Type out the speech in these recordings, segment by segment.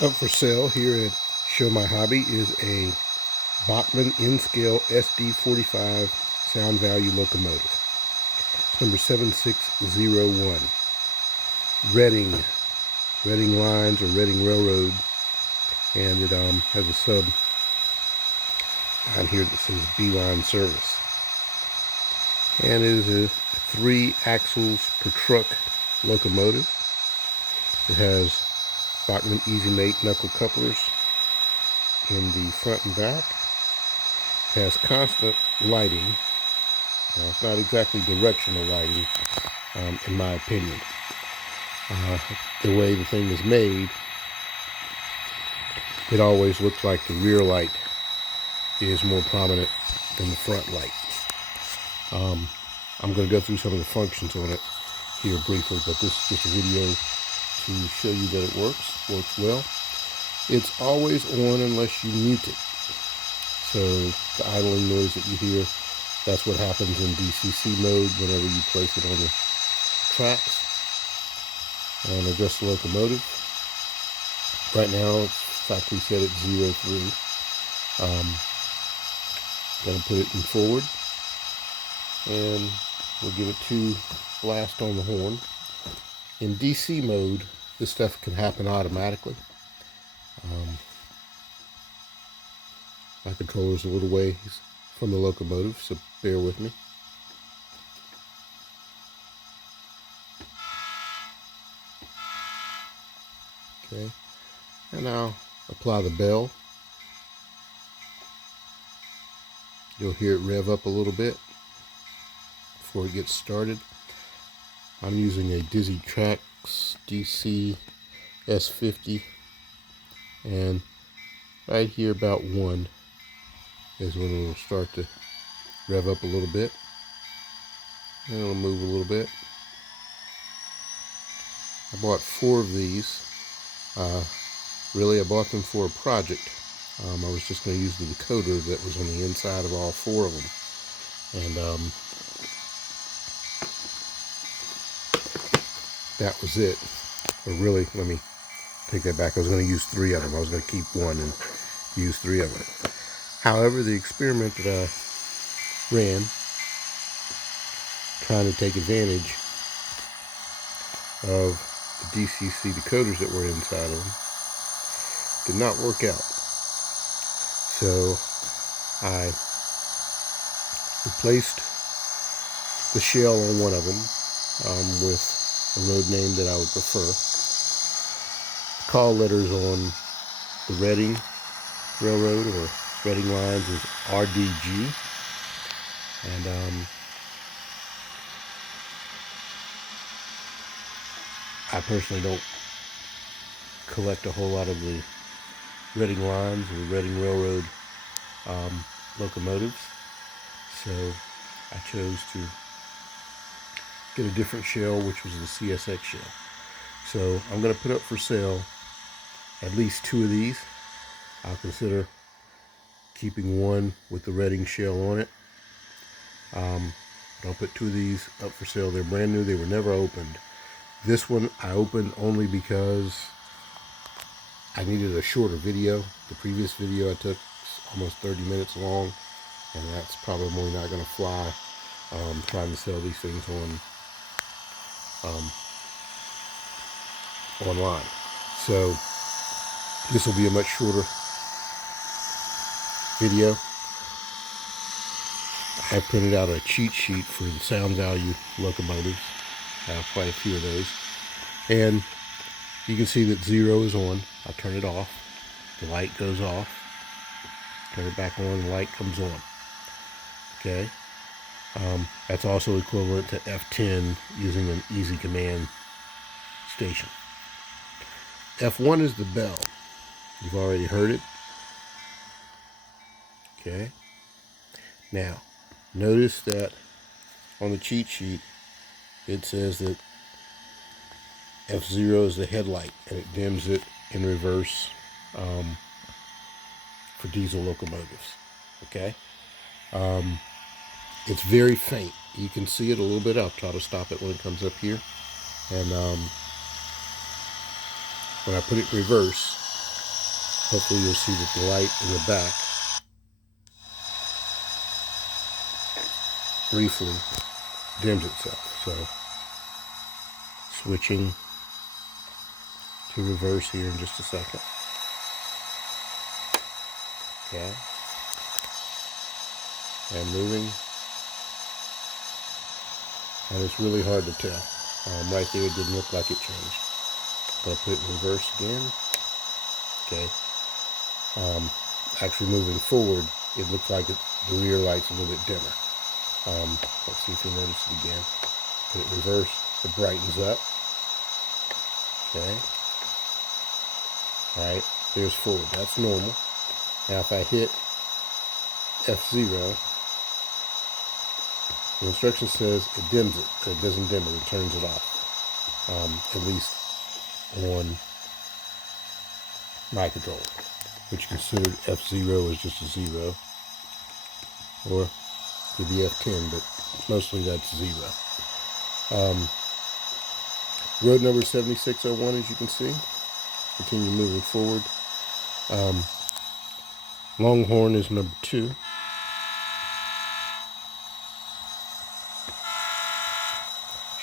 Up for sale here at ShowMyHobby is a Bachmann N-Scale SD45 SoundValue locomotive. It's number 7601. Reading Lines or Reading Railroad, and it has a sub on here that says B-line service. And it is a 3 axles per truck locomotive. It has Bachmann Easy Mate knuckle couplers in the front and back. It has constant lighting. Now, it's not exactly directional lighting, in my opinion. The way the thing is made, it always looks like the rear light is more prominent than the front light. I'm going to go through some of the functions on it here briefly, but this is just a video to show you that it works well. It's always on unless you mute it. So the idling noise that you hear, that's what happens in DCC mode whenever you place it on the tracks. And adjust the locomotive. Right now it's factory set at 03. Gonna put it in forward, and we'll give it 2 blasts on the horn. In DC mode, this stuff can happen automatically. My controller's a little ways from the locomotive, so bear with me. Okay, and now apply the bell. You'll hear it rev up a little bit before it gets started. I'm using a DCCs DC-S50, and right here about 1 is when it will start to rev up a little bit, and it'll move a little bit. I bought 4 of these. Really, I bought them for a project. I was just going to use the decoder that was on the inside of all 4 of them, and that was it. Or really, let me take that back. I was going to use 3 of them. I was going to keep 1 and use 3 of them. However, the experiment that I ran, trying to take advantage of the DCC decoders that were inside of them, did not work out. So I replaced the shell on one of them with a road name that I would prefer. The call letters on the Reading Railroad or Reading Lines is RDG, and I personally don't collect a whole lot of the Reading Lines or Reading Railroad locomotives, so I chose to get a different shell, which was the CSX shell. So I'm going to put up for sale at least 2 of these. I'll consider keeping 1 with the Reading shell on it. I'll put 2 of these up for sale. They're brand new. They were never opened. This one I opened only because I needed a shorter video. The previous video I took almost 30 minutes long, and that's probably not going to fly trying to sell these things online. So this will be a much shorter video. I printed out a cheat sheet for the SoundValue locomotives. I have quite a few of those, and you can see that 0 is on. I'll turn it off. The light goes off. Turn it back on. The light comes on. Okay. That's also equivalent to F10 using an easy command station. F1 is the bell. You've already heard it. Okay. Now, notice that on the cheat sheet, it says that F0 is the headlight, and it dims it in reverse for diesel locomotives. Okay. It's very faint. You can see it a little bit. I'll try to stop it when it comes up here. And when I put it in reverse, hopefully you'll see that the light in the back briefly dims itself. So switching to reverse here in just a second. Okay. And moving. And it's really hard to tell. Right there it didn't look like it changed. I'm going to put it in reverse again. Okay. Actually moving forward, it looks like the rear light's a little bit dimmer. Let's see if you notice it again. Put it in reverse, it brightens up. Okay. Alright, there's forward. That's normal. Now if I hit F0, the instruction says it dims it, but it doesn't dim it, it turns it off. At least on my controller, which considered F0 as just a 0. Or could be F10, but mostly that's 0. Road number 7601, as you can see. Continue moving forward. Longhorn is number 2.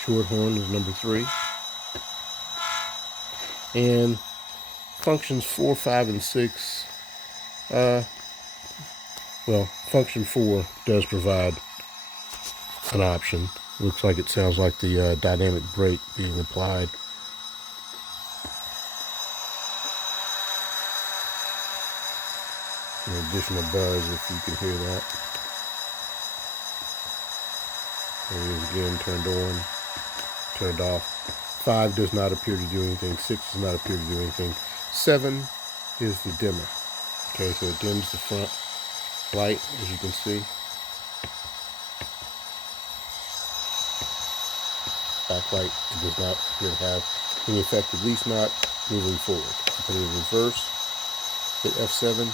Shorthorn is number 3. And functions 4, 5, and 6. Well, function 4 does provide an option. Looks like it sounds like the dynamic brake being applied. An additional buzz if you can hear that. There it is again, turned on, turned off. 5 does not appear to do anything. 6 does not appear to do anything. 7 is the dimmer. Okay, so it dims the front light, as you can see. Backlight, it does not appear to have any effect, at least not moving forward. I put it in reverse, hit F7,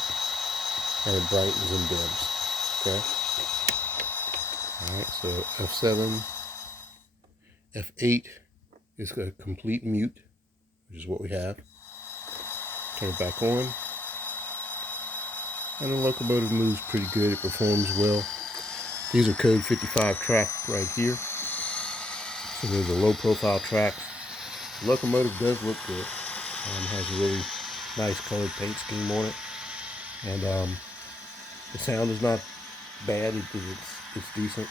and it brightens and dims. Okay? Alright, so F7, F8 is a complete mute, which is what we have. Turn it back on. And the locomotive moves pretty good, it performs well. These are code 55 track right here. So there's a low profile track. The locomotive does look good. Has a really nice colored paint scheme on it. And the sound is not bad, it's decent.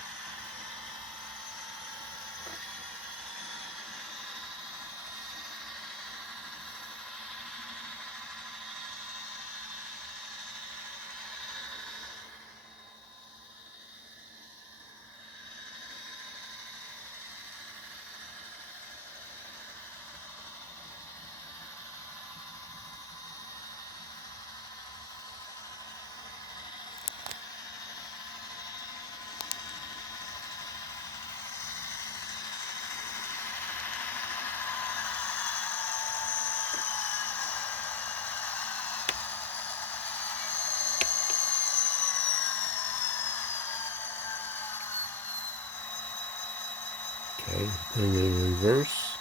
Okay, putting it in reverse.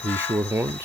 3 short horns.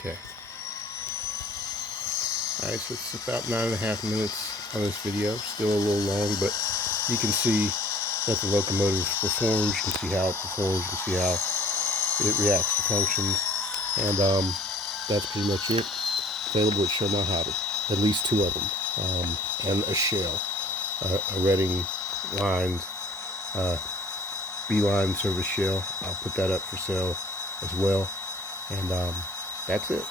Okay. Alright, so it's about 9.5 minutes on this video. Still a little long, but you can see that the locomotive performs. You can see how it performs. You can see how it reacts to functions. And that's pretty much it. Available at ShowMyHobby. At least 2 of them. And a shell. A Reading lines, B-line service shell. I'll put that up for sale as well. And that's it.